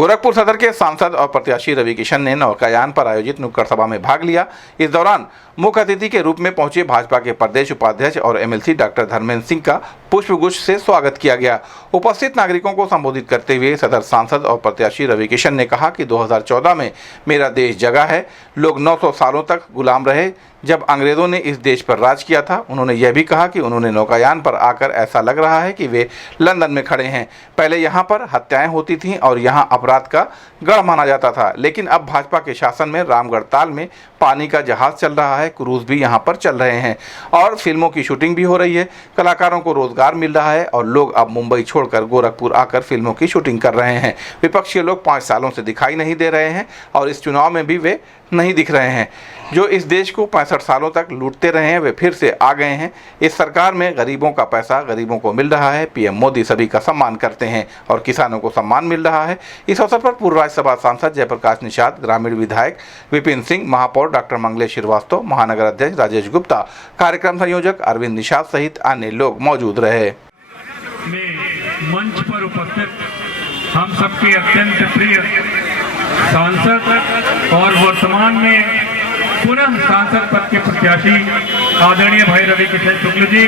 गोरखपुर सदर के सांसद और प्रत्याशी रवि किशन ने नौकायान पर आयोजित नुक्कड़ सभा में भाग लिया। इस दौरान मुख्य अतिथि के रूप में पहुंचे भाजपा के प्रदेश उपाध्यक्ष और एमएलसी डॉक्टर धर्मेंद्र सिंह का पुष्पगुच्छ से स्वागत किया गया। उपस्थित नागरिकों को संबोधित करते हुए सदर सांसद और प्रत्याशी रवि किशन ने कहा कि 2014 में मेरा देश जगा है। लोग 900 सालों तक गुलाम रहे जब अंग्रेजों ने इस देश पर राज किया था। उन्होंने यह भी कहा कि उन्होंने नौकायान पर आकर ऐसा लग रहा है कि वे लंदन में खड़े हैं। पहले यहाँ पर हत्याएं होती थीं और यहाँ अपराध का गढ़ माना जाता था, लेकिन अब भाजपा के शासन में रामगढ़ ताल में पानी का जहाज चल रहा है, क्रूज भी यहाँ पर चल रहे हैं और फिल्मों की शूटिंग भी हो रही है। कलाकारों को रोजगार मिल रहा है और लोग अब मुंबई छोड़कर गोरखपुर आकर फिल्मों की शूटिंग कर रहे हैं। विपक्षी लोग 5 सालों से दिखाई नहीं दे रहे हैं और इस चुनाव में भी वे नहीं दिख रहे हैं। जो इस देश को 65 सालों तक लूटते रहे हैं वे फिर से आ गए हैं। इस सरकार में गरीबों का पैसा गरीबों को मिल रहा है। पीएम मोदी सभी का सम्मान करते हैं और किसानों को सम्मान मिल रहा है। इस अवसर पर पूर्व राज्यसभा सांसद जयप्रकाश निषाद, ग्रामीण विधायक विपिन सिंह, महापौर डॉक्टर मंगलेश श्रीवास्तव, महानगर अध्यक्ष राजेश गुप्ता, कार्यक्रम संयोजक अरविंद निषाद सहित अन्य लोग मौजूद रहे। मंच पर उपस्थित हम सबके अत्यंत प्रिय सांसद और वर्तमान में पुनः सांसद पद के प्रत्याशी आदरणीय भाई रवि किशन शुक्ल जी,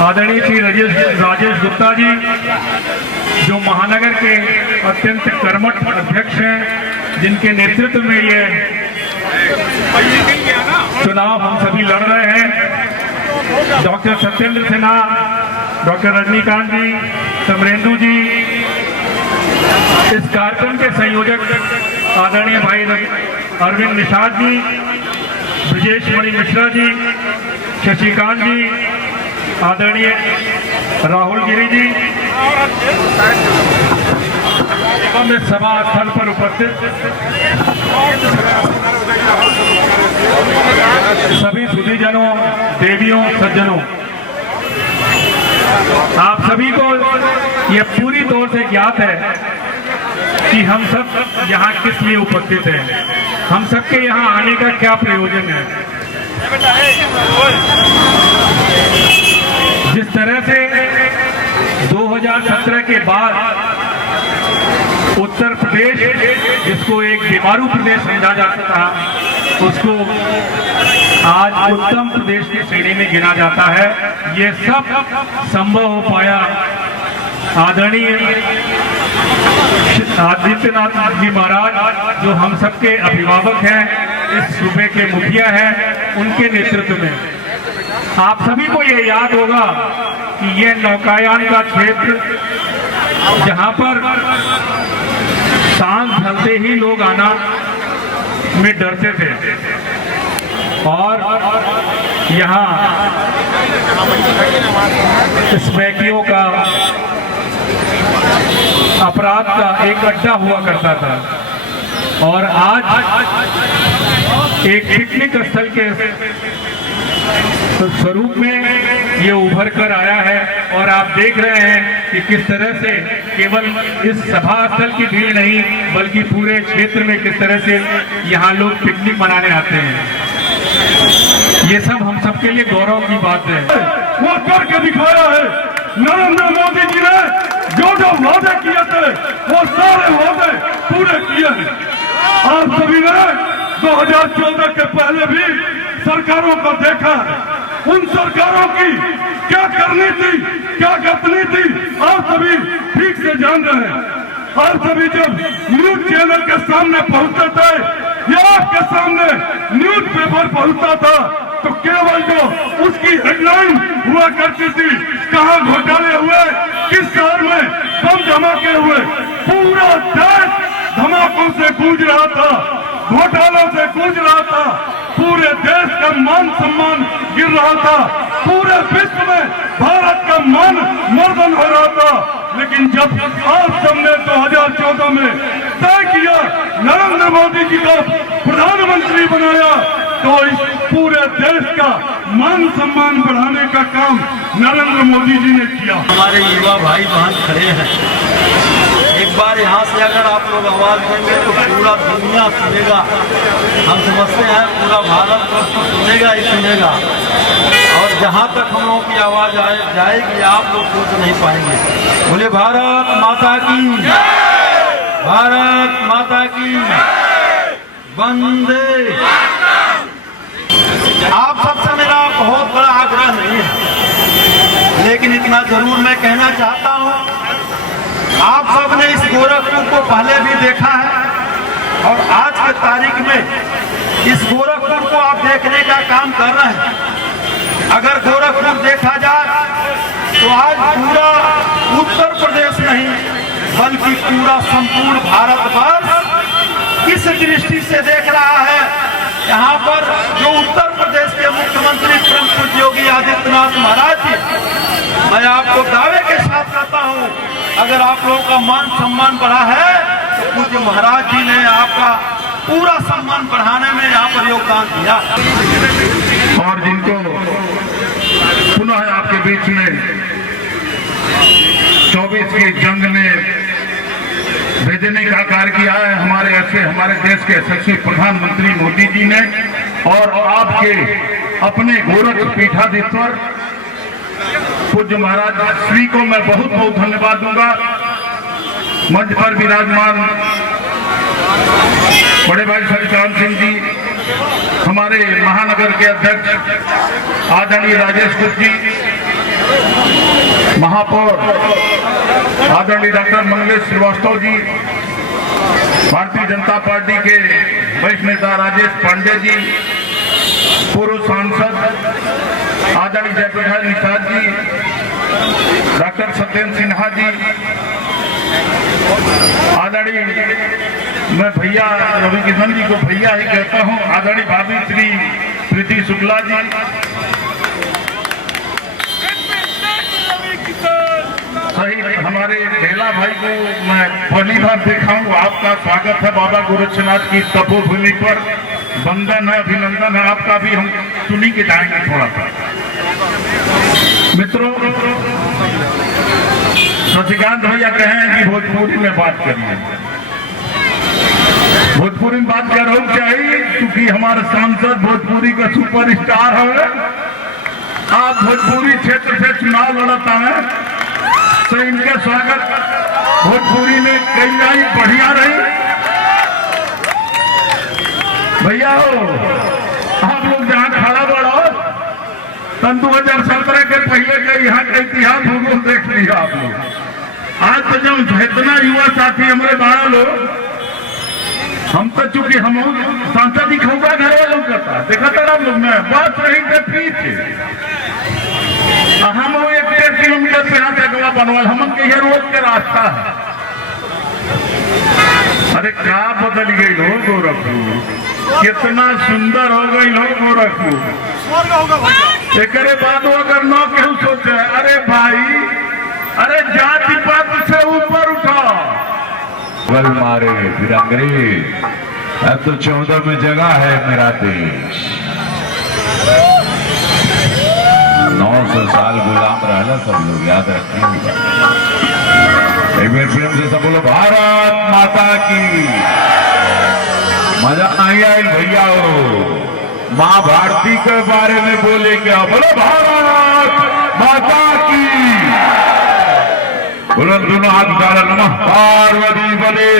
आदरणीय श्री राजेश गुप्ता जी, जो महानगर के अत्यंत कर्मठ अध्यक्ष हैं, जिनके नेतृत्व में ये चुनाव हम सभी लड़ रहे हैं, डॉक्टर सत्येंद्र सिन्हा, डॉक्टर रजनीकांत जी, समरेंदु जी, इस कार्यक्रम के संयोजक आदरणीय भाई अरविंद निषाद जी, ब्रजेश मणि मिश्रा जी, शशिकांत जी, आदरणीय राहुल गिरी जी, सभा स्थल पर उपस्थित सभी सुधीजनों, देवियों, सज्जनों, आप सभी को यह पूरी तौर से ज्ञात है कि हम सब यहाँ किस लिए उपस्थित हैं, हम सबके यहाँ आने का क्या प्रयोजन है। जिस तरह से 2017 के बाद उत्तर प्रदेश, जिसको एक बीमारू प्रदेश समझा जाता था, उसको आज उत्तम प्रदेश की श्रेणी में गिना जाता है। ये सब संभव हो पाया आदरणीय आदित्यनाथ जी महाराज, जो हम सबके अभिभावक हैं, इस सूबे के मुखिया हैं, उनके नेतृत्व में। आप सभी को ये याद होगा कि ये नौकायान का क्षेत्र, जहां पर सांझ ढलते ही लोग आना में डरते थे और यहाँ स्मैकियों का, अपराध का एक अड्डा हुआ करता था और आज एक पिकनिक स्थल के स्वरूप में ये उभर कर आया है। और आप देख रहे हैं कि किस तरह से केवल इस सभा स्थल की भीड़ नहीं, बल्कि पूरे क्षेत्र में किस तरह से यहाँ लोग पिकनिक मनाने आते हैं। ये सब हम सबके लिए गौरव की बात है। वो करके दिखाया है नरेंद्र मोदी जी ने, जो वादे किए थे वो सारे वादे पूरे किए हैं। आप सभी ने 2014 के पहले भी सरकारों को देखा है, उन सरकारों की क्या करनी थी, क्या करनी थी, आप सभी ठीक से जान रहे हैं। आप सभी जब न्यूज चैनल के सामने पहुंचते थे या आपके सामने न्यूज पेपर पहुंचता था, तो केवल जो उसकी हेडलाइन हुआ करती थी, कहाँ घोटाले हुए, किस शहर में बम धमाके हुए, पूरा देश धमाकों से गूंज रहा था, घोटालों से गूंज रहा था, पूरे देश का मान सम्मान गिर रहा था, पूरे विश्व में भारत का मान मर्दन हो रहा था। लेकिन जब आप सबने 2014 में तय किया, नरेंद्र मोदी जी को प्रधानमंत्री बनाया, तो इस पूरे देश का मान सम्मान बढ़ाने का काम नरेंद्र मोदी जी ने किया। हमारे युवा भाई बहन खड़े हैं, एक बार यहाँ से अगर आप लोग आवाज देंगे तो पूरा दुनिया सुनेगा। हम समझते हैं पूरा भारत तो सुनेगा ही सुनेगा। और जहाँ तक हम लोगों की आवाज जाएगी आप लोग सोच नहीं पाएंगे। बोले भारत माता की, भारत माता की, वंदे। आप सबसे मेरा बहुत बड़ा आग्रह नहीं है, लेकिन इतना जरूर मैं कहना चाहता हूँ, आप सबने इस गोरखपुर को पहले भी देखा है और आज के तारीख में इस गोरखपुर को आप देखने का काम कर रहे हैं। अगर गोरखपुर देखा जाए तो आज पूरा उत्तर प्रदेश नहीं बल्कि पूरा संपूर्ण भारतवर्ष इस दृष्टि से देख रहा है। यहाँ पर जो उत्तर प्रदेश के मुख्यमंत्री परम योगी आदित्यनाथ महाराज जी, मैं आपको दावे के साथ कहता हूँ, अगर आप लोगों का मान सम्मान बढ़ा है तो पूज्य महाराज जी ने आपका पूरा सम्मान बढ़ाने में यहाँ पर योगदान दिया। और जिनको पुनः आपके बीच में 24 की जंग ने भेजने का कार्य किया है हमारे देश के यशस्वी प्रधानमंत्री मोदी जी ने, और आपके अपने गोरख पीठाधीश्वर पूज्य महाराज श्री को मैं बहुत बहुत धन्यवाद दूंगा। मंच पर विराजमान बड़े भाई सवितान सिंह जी, हमारे महानगर के अध्यक्ष आदरणीय राजेश गुप्त जी, महापौर आदरणीय डॉक्टर मंगलेश श्रीवास्तव जी, भारतीय जनता पार्टी के वरिष्ठ नेता राजेश पांडे जी, पूर्व सांसद आदरणीय जयप्रकाश निषाद जी, डॉक्टर सत्येंद्र सिन्हा जी, आदरणीय मैं भैया रवि किशन जी को भैया ही कहता हूं, आदरणीय भाभी श्री प्रीति शुक्ला जी, सही हमारे ढेला भाई को मैं पहली बार देखा हूँ। आपका स्वागत है बाबा गोरक्षनाथ की तपोभूमि पर, वंदन है, अभिनंदन है आपका भी। हम सुनी के जाएंगे थोड़ा सा। मित्रों, शशिकांत भैया कहें कि भोजपुरी में बात करिए, भोजपुरी में बात कर रहा हूँ चाहिए क्योंकि हमारे सांसद भोजपुरी का सुपरस्टार है। आप भोजपुरी क्षेत्र से चुनाव लड़ता है तो इनके स्वागत भोजपुरी में कई बढ़िया रही। भैया हो, आप लोग जहाँ खड़ा बढ़ो, सन 2017 के पहले के यहाँ का इतिहास भूगोल देख लिया आप लोग। आज तो जब इतना युवा साथी हमारे बारह लोग, हम तो चूंकि हम सांसद ही खौगा घर वालों करता देखा था आप लोग में बात रही थे पीछे हम 1.5 किलोमीटर पे यहाँ जगह बनवाल हम के रोड के रास्ता है। अरे क्या बदल गई हो गोरखपुर, कितना सुंदर हो गई हो गोरखपुर। एक बाद अगर न केहू सोचे, अरे भाई, अरे जाति पात से ऊपर उठा बल मारे फिर अंग्रेज, अब तो 14 में जगह है मेरा देश। 900 साल गुलाम रहना सब लोग याद रखेंगे। एक बार प्रेम से सब बोलो भारत माता की। मजा नहीं आई भैया हो, माँ भारती के बारे में बोले क्या, बोलो भारत माता की। बोलो दोनों हाथ उठाना, नमः पार्वती बले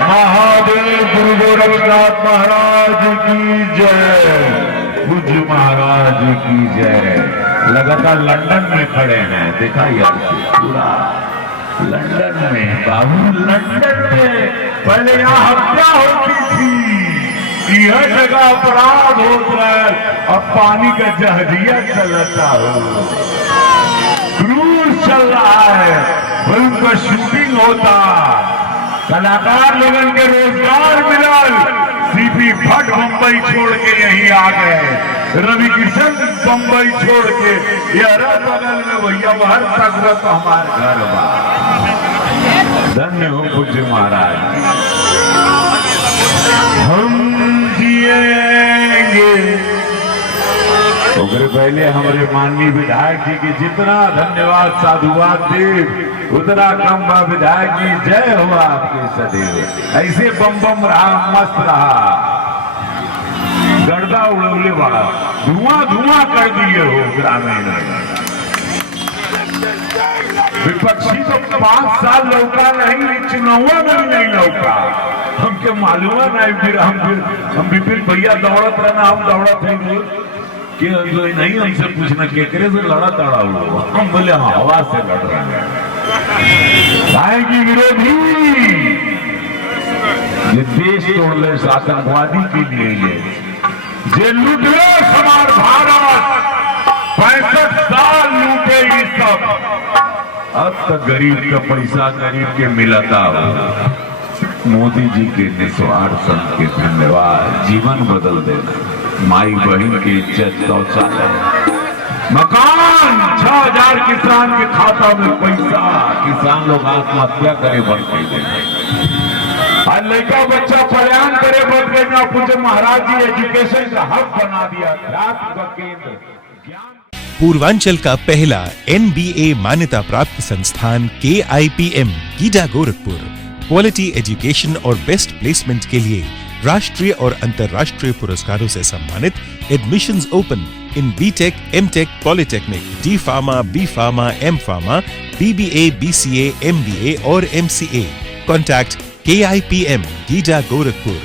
महादेव। गुरु गोरखनाथ महाराज की जय, पूज्य महाराज की जय। लगातार लंदन में खड़े हैं, देखा यार पूरा लंदन में, बाबू लंदन में पहले यहाँ हत्या होती थी, यह जगह अपराध होता है, अब पानी का जहरिया चलता हो, क्रूज चल रहा है, फिल्म का शूटिंग होता, कलाकार लोगों के रोजगार मिलल। सीपी भट्ट बंबई छोड़ के यहीं आ गए, रवि किशन बंबई छोड़ के यारा बगल में भैया हर तक तो हमारे घर बा। धन्य हो पूज्य महाराज। हम जिएंगे तो पहले हमारे माननीय विधायक जी की जितना धन्यवाद साधुवाद देव उतना कम बा। विधायक जी जय हो आपके सदैव, ऐसे बम बम रहा, मस्त रहा। गर्दा उड़ौले वाला धुआं धुआं कर दिए हो ग्रामीण। विपक्षी तो 5 साल लौका नहीं, चुनाव में नहीं लौका। हमके मालूम नहीं, फिर हम विपिन भैया दौड़त रहना, हम दौड़त है कि नहीं हमसे पूछना केकरे से लड़ा तड़ा हुआ। हम बोले हवा से लड़ रहे हैं की विरोधी ये देश तोड़ ले आतंकवादी के लिए ये लूटे हमार भारत 65 साल लूटे ये सब। अब तक गरीब का पैसा गरीब के मिलता हो। मोदी जी के निस्वार्थ संत के धन्यवाद, जीवन बदल देना। माई बहन की इज्जत, शौचालय, मकान, 6000 किसान के खाता में पैसा। किसान लोग आत्महत्या करे बढ़ गए, और लड़का बच्चा पलायन करे बढ़ गए ना। पूछे महाराज जी एजुकेशन का हब बना दिया, अध्यात्म का केंद्र, ज्ञान। पूर्वांचल का पहला NBA मान्यता प्राप्त संस्थान KIPM GIDA Gorakhpur quality education और बेस्ट प्लेसमेंट के लिए राष्ट्रीय और अंतर्राष्ट्रीय पुरस्कारों से सम्मानित। Admissions open in BTech, MTech, Polytechnic, D Pharma, B Pharma, M Pharma, BBA, BCA, MBA और MCA. Contact KIPM GIDA Gorakhpur